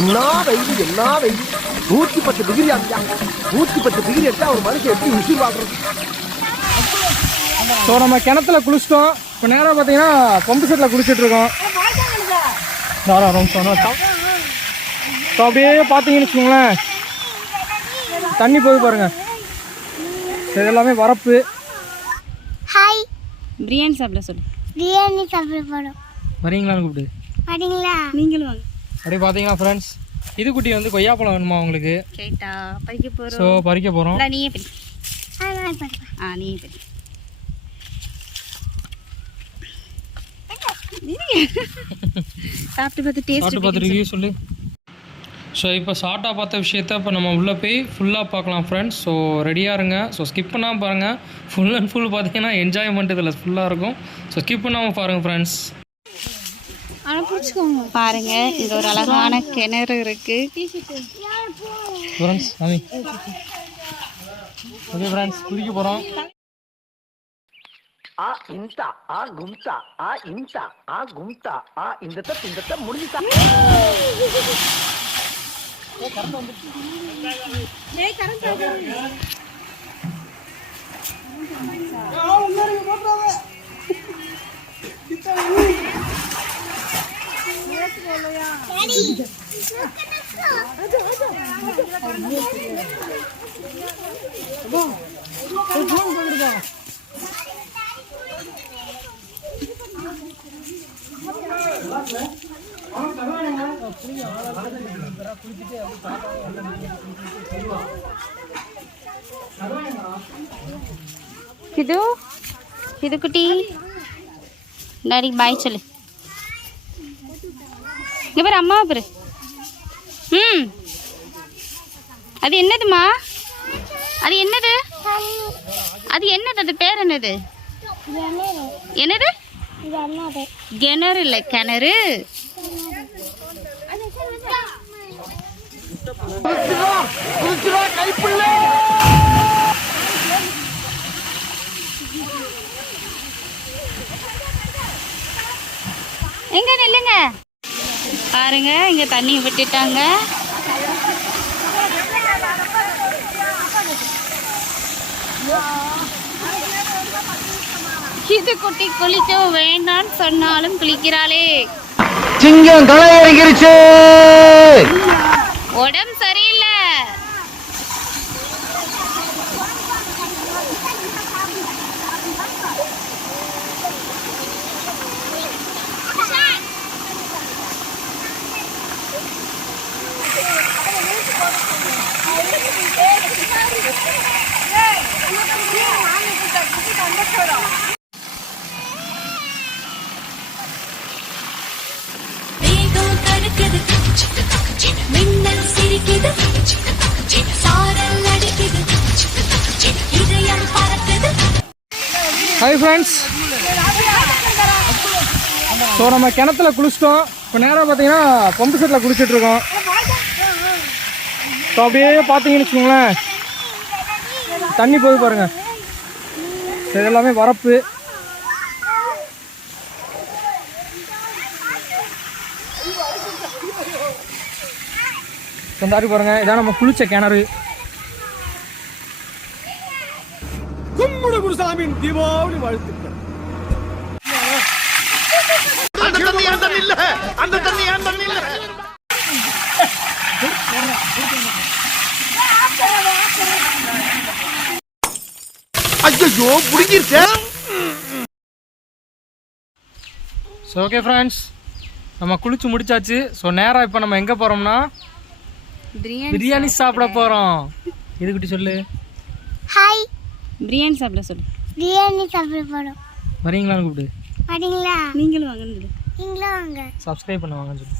என்ன வெயில் என்ன வெயில் 110 டிகிரி ஆகியா 110 டிகிரி எடுத்தா ஒரு மனுஷன் எப்படி உயிர் வாழ்றது. ஸோ நம்ம கிணத்துல குளிச்சிட்டோம். இப்போ நேராக பார்த்தீங்கன்னா பம்பு செட்டில் குளிச்சுட்டு இருக்கோம். ஸோ அப்படியே பார்த்தீங்கன்னு வச்சுக்கோங்களேன், தண்ணி போய் பாருங்க, இது எல்லாமே வரப்பு. ஹாய், பிரியாணி சாப்பிட சொல்லு. பிரியாணி சாப்பிட போகிறோம். வரீங்களான்னு கூப்பிடு. வரீங்களா? நீங்களும் வாங்க. அப்படியே பார்த்தீங்கன்னா ஃப்ரெண்ட்ஸ், இது குட்டி வந்து கொய்யாப்பழம் வேணுமா உங்களுக்கு? கேட்டா பறிக்க போகிறோம். ஸோ பறிக்க போகிறோம். நீயே பறி. நீயே பறி. சாப்பிட்டு பார்த்து ரிவ்யூ சொல்லு. ஸோ இப்போ ஷார்ட்டாக பார்த்த விஷயத்த இப்போ நம்ம உள்ளே போய் ஃபுல்லாக பார்க்கலாம் ஃப்ரெண்ட்ஸ். ஸோ ரெடியாக இருங்க. ஸோ ஸ்கிப் பண்ணாமல் பாருங்கள். ஃபுல் அண்ட் ஃபுல் பார்த்தீங்கன்னா என்ஜாய்மெண்ட் இதில் ஃபுல்லாக இருக்கும். ஸோ ஸ்கிப் பண்ணாமல் பாருங்கள் ஃப்ரெண்ட்ஸ். பாருங்க, இங்க ஒரு அழகான கிணறு இருக்கு ஃப்ரெண்ட்ஸ். ஓகே ஃப்ரெண்ட்ஸ், குளிக்க போகிறோம். ஆ இந்தா ஆ கும்தா ஆ இந்தா ஆ கும்தா ஆ இந்த முடிஞ்சுதா. இது குட்டி டாடி பாய் சொல்லு. இங்க பாரு, அம்மாவை பாரு. அது என்னதுமா? அது என்னது? அது என்னது? அது பேர் என்னது? என்னது? கிணறு இல்லை, கிணறு. எங்க நில்லுங்க பாருங்க, இங்க தண்ணி விட்டுட்டாங்க. இது குட்டி குளிக்க வேண்டான்னு சொன்னாலும் குளிக்கிறாளே. சிங்கம் களை இறங்கிருச்சு. உடம்பு சரியில்லை. ஹாய் ஃப்ரெண்ட்ஸ், ஸோ நம்ம கிணத்துல குளிச்சிட்டோம். இப்போ நேராக பார்த்தீங்கன்னா பம்பு செட்டில் குளிச்சுட்டு இருக்கோம். ஸோ அப்படியே பார்த்தீங்கன்னு வச்சுக்கோங்களேன், தண்ணி போய் பாருங்க, இது எல்லாமே வரப்பு. சொந்தாரி பாருங்க, இதான் நம்ம குளிச்ச கிணறு. கும்பிடு குருசாமியின் தீபாவளி வாழ்த்துக்கள். அந்த தண்ணி ஐயோ புடிங்கிருச்சே. ஸோ ஓகே ஃப்ரெண்ட்ஸ், நம்ம குளிச்சு முடிச்சாச்சு. ஸோ நேராக இப்போ நம்ம எங்கே போகிறோம்னா பிரியாணி சாப்பிட போகிறோம். இது குட்டி சொல்லு. ஹாய், பிரியாணி சாப்பிட சொல்லு. பிரியாணி சாப்பிட போகிறோம். வரீங்களான்னு கூப்பிடு. வரீங்களா? நீங்களும் வாங்க. நீங்களும் வாங்க. சப்ஸ்கிரைப் பண்ணுவாங்கன்னு சொல்லு.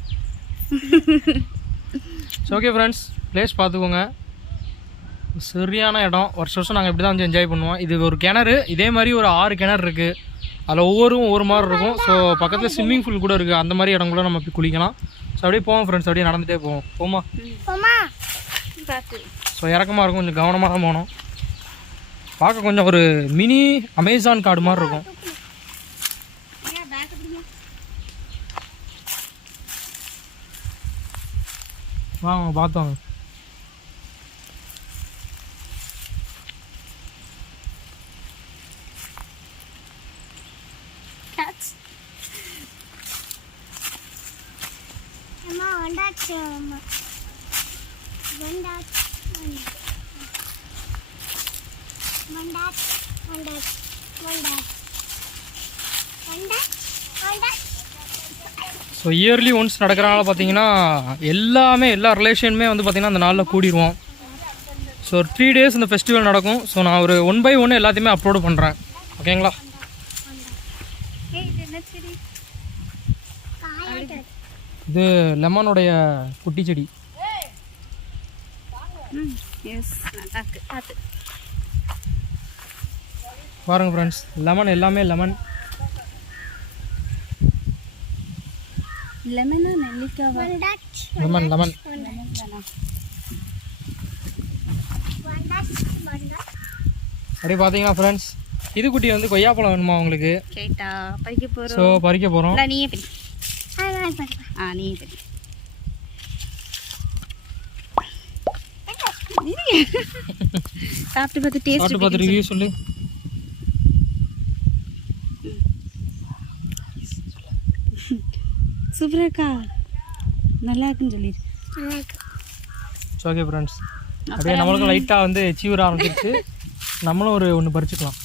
ஸோ ஓகே ஃப்ரெண்ட்ஸ், பிளேஸ் பார்த்துக்கோங்க, சரியான இடம். வருஷம் நாங்கள் இப்படி தான் வந்து என்ஜாய் பண்ணுவோம். இது ஒரு கிணறு, இதே மாதிரி ஒரு 6 கிணறு இருக்குது. அதில் ஒவ்வொரு மாதிரி இருக்கும். ஸோ பக்கத்தில் ஸ்விம்மிங் பூல் கூட இருக்குது. அந்த மாதிரி இடம் கூட நம்ம போய் குளிக்கலாம். ஸோ அப்படியே போவோம் ஃப்ரெண்ட்ஸ், அப்படியே நடந்துகிட்டே போவோம். போமா. ஸோ இறக்கமாக இருக்கும், கொஞ்சம் கவனமாக தான் போகணும். பார்க்க கொஞ்சம் ஒரு மினி அமேசான் காடு மாதிரி இருக்கும். வாங்க பார்த்து வாங்க. ஸோ இயர்லி ஒன்ஸ் நடக்கிறனால பார்த்தீங்கன்னா எல்லா ரிலேஷனுமே வந்து பார்த்திங்கன்னா அந்த நாளில் கூடிடுவோம். ஸோ ஒரு 3 days இந்த ஃபெஸ்டிவல் நடக்கும். ஸோ நான் ஒரு 1 by 1 எல்லாத்தையுமே அப்லோடு பண்ணுறேன். ஓகேங்களா? இது லெமனுடைய குட்டி செடி. பாருங்க ஃப்ரெண்ட்ஸ், லெமன் எல்லாமே லெமன். லெமனா நெல்லிக்காவா? Lemon lemon. அப்படி பார்த்தீங்கன்னா ஃப்ரெண்ட்ஸ், இது குட்டி வந்து கொய்யாப்பழம் வேணுமா உங்களுக்கு? கேட்டா பறிக்க போறோம். ஸோ பறிக்க போகிறோம். நீயே பறி. நீயே பறி. சாப்பிட்டு பார்த்து டேஸ்ட் சாப்பிட்டு பார்த்து ரிவ்யூ சொல்லு. சூப்பரா இருக்கா? நல்லா இருக்குன்னு சொல்லிடு. ஓகே ஃப்ரெண்ட்ஸ், அப்படியே நம்மளுக்கும் லைட்டாக வந்து சீவர ஆரம்பிச்சிருச்சு. நம்மளும் ஒரு ஒன்று பறிச்சுக்கலாம்.